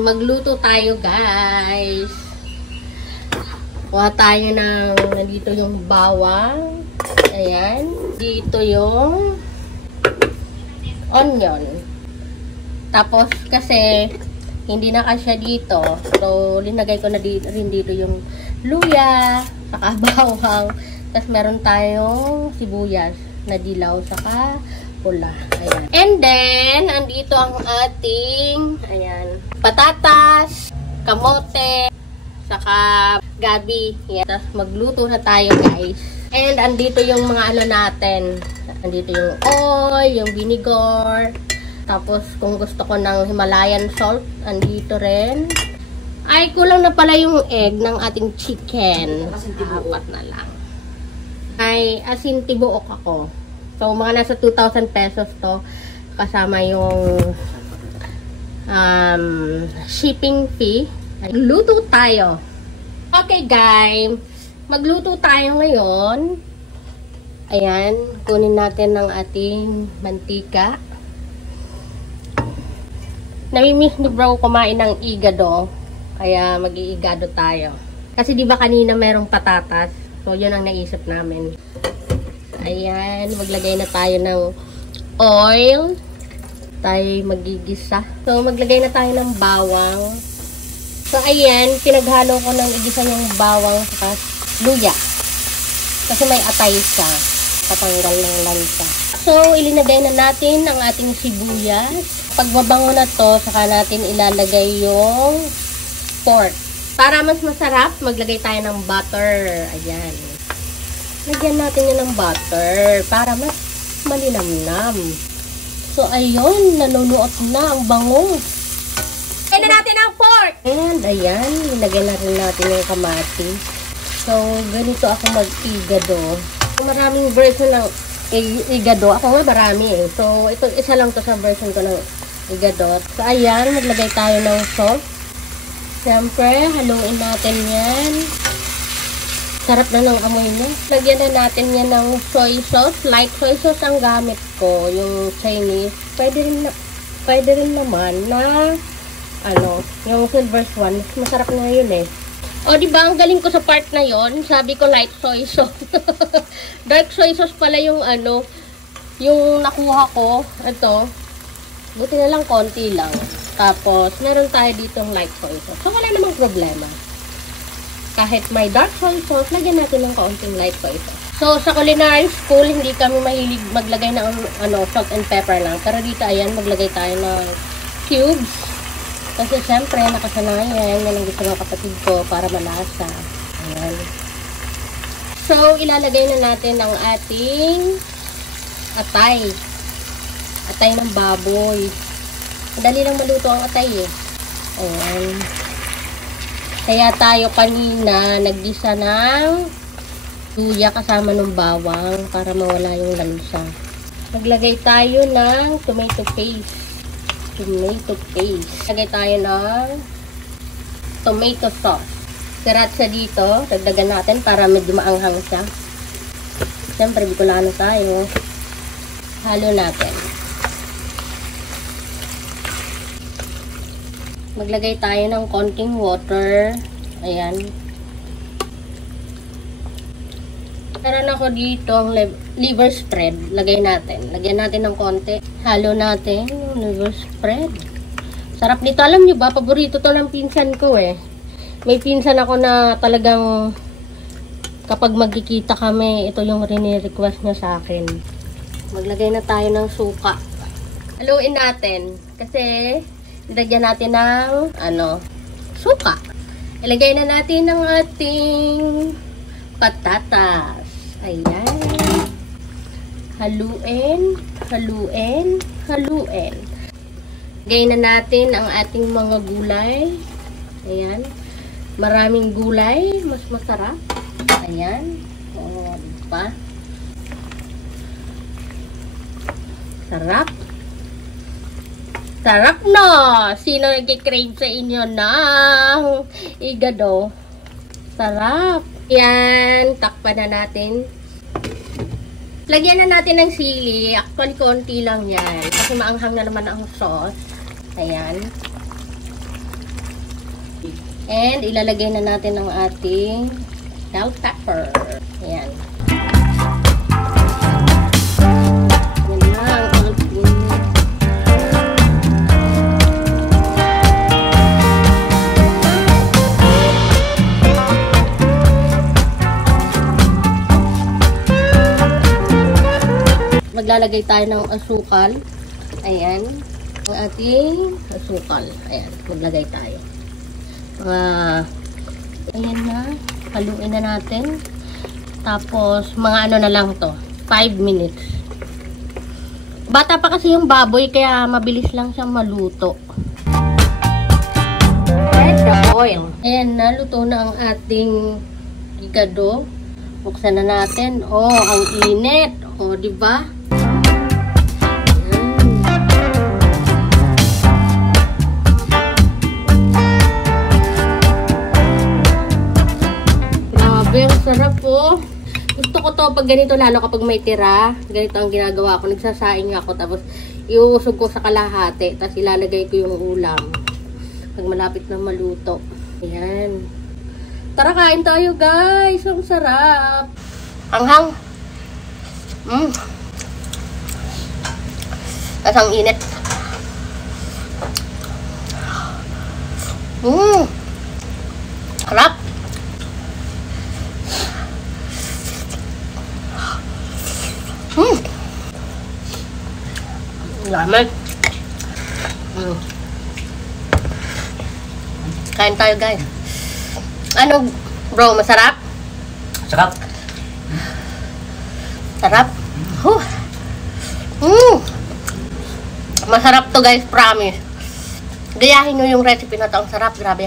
Ayan, magluto tayo guys. Kuha tayo ng, nandito yung bawang. Ayan, dito yung onion. Tapos kasi hindi na kasya dito. So, linagay ko na rin dito yung luya, saka bawang. Tapos meron tayong sibuyas na dilaw, saka pula. Ayan. And then, andito ang ating, ayan, patatas, kamote, saka gabi. Ayan. Tapos magluto na tayo guys. And andito yung mga ano natin. Andito yung oil, yung vinegar. Tapos, kung gusto ko ng Himalayan salt, andito rin. Ay, kulang na pala yung egg ng ating chicken. Apat na lang. Ay, asin tibuok ako. So, mga nasa 2,000 pesos to. Kasama yung shipping fee. Ay, luto tayo. Okay, guys. Magluto tayo ngayon. Ayan. Kunin natin ng ating mantika. Namimiss ni bro kumain ng igado. Kaya mag-iigado tayo. Kasi di ba kanina merong patatas. So, yun ang naisip namin. Ayan. Maglagay na tayo ng oil. Tayo magigisa. So, maglagay na tayo ng bawang. So, ayan. Pinaghalo ko ng igisa yung bawang saka luya. Kasi may atay siya. Patanggal ng lansa. So, ilinagay na natin ang ating sibuyas. Pagbabango na to, saka natin ilalagay yung pork. Para mas masarap, maglagay tayo ng butter. Ayan. Lagyan natin yun ng butter para mas malinamnam. So, ayun. Nanunuot na ang bango. Lagyan na natin ang pork! And, ayan. Ilagay na rin natin yung kamatis. So, ganito ako mag-igado. Maraming version ng igado. Ako nga marami eh. So, ito, isa lang to sa version ko ng igado. So, ayan. Maglagay tayo ng salt. Siyempre, haluin natin yan. Sarap na ng amoy niya. Lagyan na natin yan ng soy sauce. Light soy sauce ang gamit ko. Yung Chinese. Pwede rin naman na yung silver swan. Masarap na yun eh. O, diba, ang galing ko sa part na yon. Sabi ko light soy sauce. Dark soy sauce pala yung yung nakuha ko. Ito. Buti na lang, konti lang. Tapos, meron tayo ditong light soy sauce. So, wala namang problema. Kahit may dark soy sauce, lagyan natin ng kaunting light soy sauce. So, sa culinary school, hindi kami mahilig maglagay ng salt and pepper lang. Pero dito, ayan, maglagay tayo ng cubes. Kasi, syempre, nakasanayan. Yan ang gusto ng kapatid ko para malasa. Ayan. So, ilalagay na natin ang ating atay. Atay ng baboy. Madali lang maluto ang atay eh. Ayan. Kaya tayo kanina naggisa ng luya kasama ng bawang para mawala yung lansa. Maglagay tayo ng tomato paste. Tomato paste. Lagay tayo ng tomato sauce. Sriracha dito. Dagdagan natin para medyo maanghang siya. Siyempre, Bicolano tayo. Halo natin. Maglagay tayo ng konting water. Ayan. Meron ako dito ang liver spread. Lagay natin. Lagyan natin ng konti. Halo natin yung liver spread. Sarap nito. Alam nyo ba, paborito to ng pinsan ko eh. May pinsan ako na talagang kapag magkikita kami, ito yung rini-request niya sa akin. Maglagay na tayo ng suka. Haluin natin. Kasi ilagyan natin ng suka. Ilagay na natin ang ating patatas. Ayan. Haluin, haluin, haluin. Ilagay na natin ang ating mga gulay. Ayan. Maraming gulay, mas masarap. Ayan. O, diba? Sarap. Sarap no! Sino nag-crave sa inyo ng igado? Sarap! Yan, takpan na natin. Lagyan na natin ng sili. Actually, konti lang yan. Kasi maanghang na naman ang sauce. Ayan. And ilalagay na natin ang ating bell pepper. Ayan. Yan lang. Maglalagay tayo ng asukal. Ayan. Ang ating asukal. Ayan. Maglagay tayo. Ayan na. Haluin na natin. Tapos, mga ano na lang to. 5 minutes. Bata pa kasi yung baboy, kaya mabilis lang siyang maluto. Add the oil. Ayan na. Luto na ang ating higado. Buksan na natin. Oh, ang init. Oh, diba? Ang sarap po. Gusto ko to pag ganito, lalo kapag may tira. Ganito ang ginagawa ko. Nagsasaing ako, tapos iuusog ko sa kalahati, tapos ilalagay ko yung ulam pag malapit na maluto. Ayan. Tara, kain tayo guys. Ang sarap. Anghang. Tapos ang init. Sarap. Laman. Kain tayo guys. Ano bro, masarap? Sarap. Sarap. Masarap to guys, promise. Gayahin nyo yung recipe na to. Ang sarap, grabe.